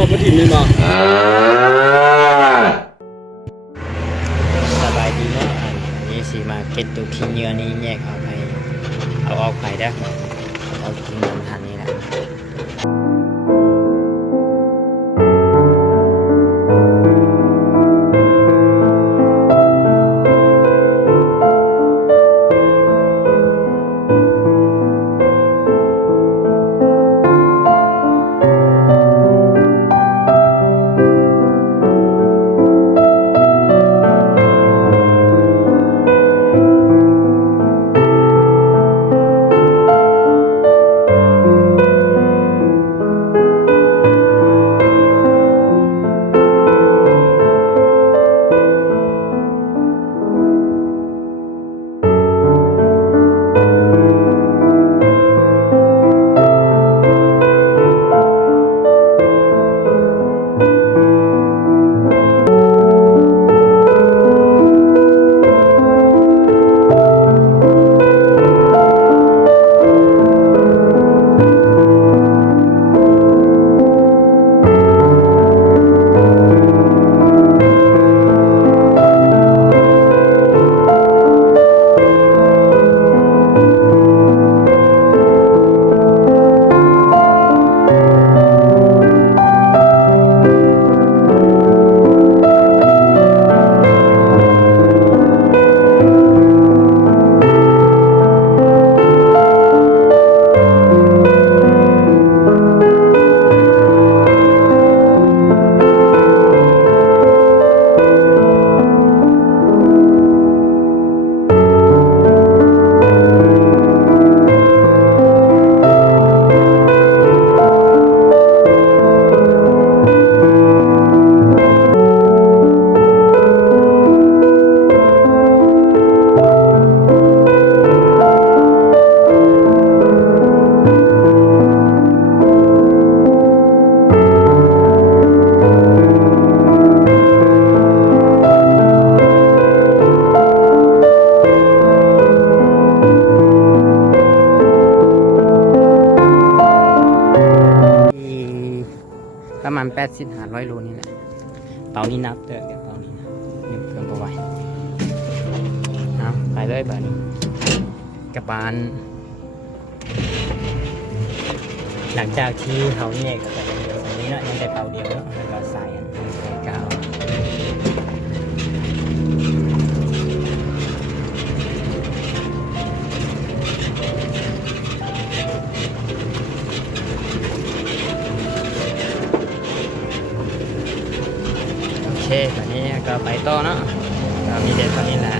อบมาถิ่นนี่มาสบายดีเนาะอันนี้สีมาเก็ตตัวขี้เนื้อนี่แยกเอาไปเอาออกไปได้เอากินน้ำทานนี่แหละประมาณ80-100 โลนี่แหละเป่านี่นับเด้อเดี๋ยวเป่านี่นะนี่เครื่องประไว้เอาไปเลยบ้านนี้กระบาลหลังจากที่เขาเนี่ยก็จะเดียวอันนี้เนาะยังได้เป่าเดียวเนาะแล้วก็ใส่อันใส่กาวโอเคตอนนี้ก็ไปต่อเนาะตอนนี้เด็ดตอนนี้แหละ